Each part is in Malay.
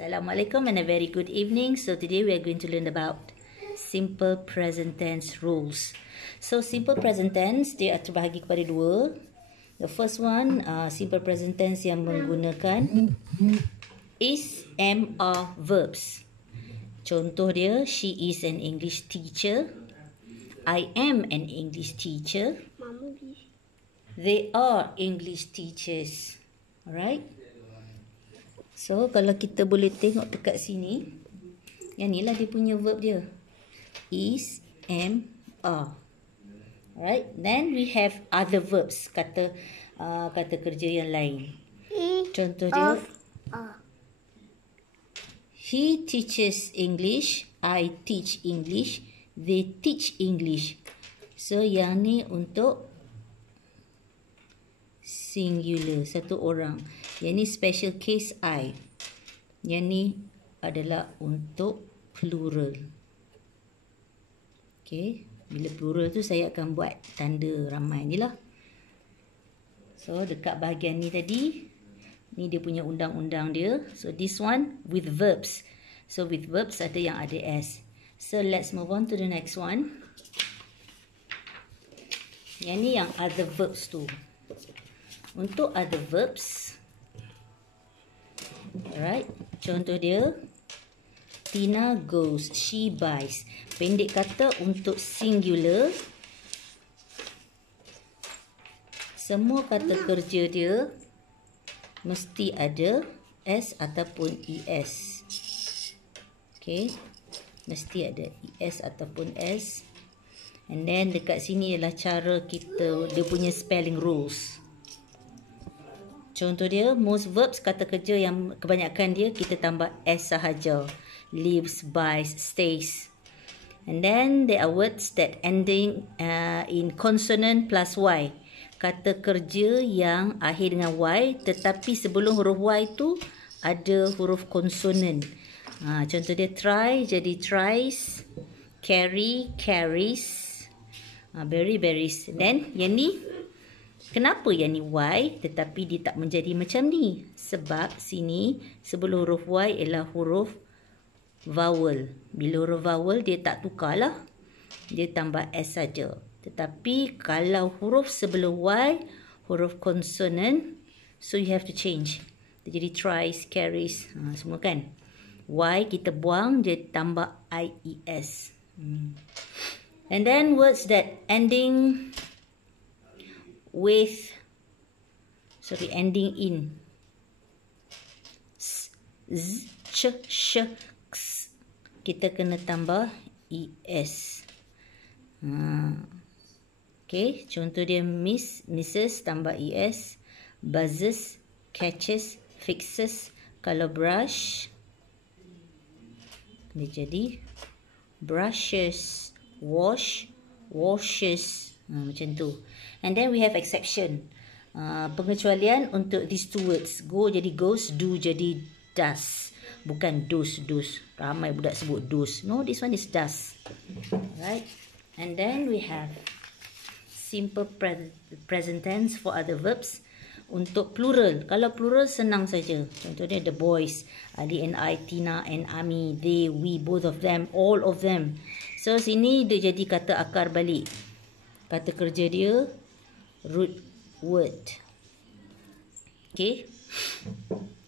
Assalamualaikum and a very good evening. So today we are going to learn about simple present tense rules. So simple present tense dia terbahagi kepada dua. The first one, simple present tense yang menggunakan is, am, are verbs. Contoh dia, she is an English teacher. I am an English teacher. They are English teachers. Alright? So, kalau kita boleh tengok dekat sini, yang ni lah dia punya verb dia. Is, am, are. Alright? Then we have other verbs. Kata kerja yang lain. Contoh dia. He teaches English. I teach English. They teach English. So, yang ni untuk singular, satu orang. Yang ni special case I. Yang ni adalah untuk plural. Okay. Bila plural tu saya akan buat tanda ramai ni lah. So dekat bahagian ni tadi, ni dia punya undang-undang dia. So this one with verbs. So with verbs ada yang ada S. So let's move on to the next one. Yang ni yang other verbs tu. Untuk other verbs, alright, contoh dia, Tina goes, she buys. Pendek kata untuk singular, semua kata kerja dia mesti ada S ataupun ES. Okay, mesti ada ES ataupun S. And then dekat sini ialah cara kita, dia punya spelling rules. Contoh dia, most verbs, kata kerja yang kebanyakan dia kita tambah S sahaja. Lives, buys, stays. And then there are words that ending in consonant plus Y. Kata kerja yang akhir dengan Y, tetapi sebelum huruf Y tu ada huruf konsonan. Contoh dia try, jadi tries. Carry, carries. Berry, berries. Then yang ni, kenapa yang ni Y tetapi dia tak menjadi macam ni? Sebab sini sebelum huruf Y ialah huruf vowel. Bila huruf vowel dia tak tukar lah. Dia tambah S saja. Tetapi kalau huruf sebelum Y huruf konsonan, so you have to change. Jadi tries, carries, semua kan. Y kita buang, dia tambah IES. And then words that ending with, ending in s, z, ch, sh, x, kita kena tambah ES. Okay, contoh dia miss, misses tambah ES. Buzzes, catches, fixes. Kalau brush, dia jadi brushes, wash, washes. Macam tu. And then we have exception. Pengecualian untuk these two words. Go jadi goes, do jadi does. Bukan do's, do's. Ramai budak sebut do's. No, this one is does. Right? And then we have simple present tense for other verbs. Untuk plural. Kalau plural senang saja. Contohnya the boys. Ali and I, Tina and Ami, they, we, both of them, all of them. So sini dia jadi kata akar balik. Kata kerja dia root word. Okay.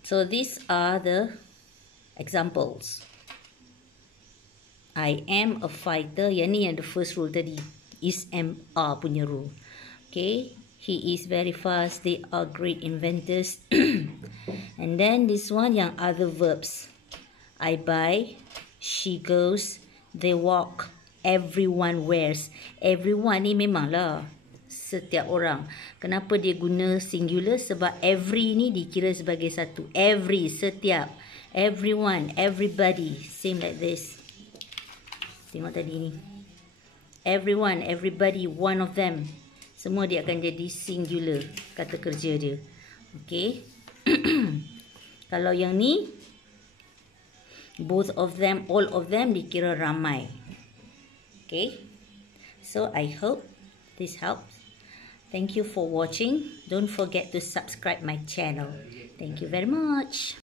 So these are the examples. I am a fighter. Yang ni yang the first rule tadi. Is, am, are punya rule. Okay. He is very fast. They are great inventors. And then this one yang other verbs. I buy. She goes. They walk. Everyone wears. Everyone ni memanglah setiap orang. Kenapa dia guna singular? Sebab every ni dikira sebagai satu. Every, setiap. Everyone, everybody. Same like this. Tengok tadi ni. Everyone, everybody, one of them. Semua dia akan jadi singular kata kerja dia. Okay. Kalau yang ni, both of them, all of them dikira ramai. Okay. So I hope this helps. Thank you for watching. Don't forget to subscribe my channel. Thank you very much.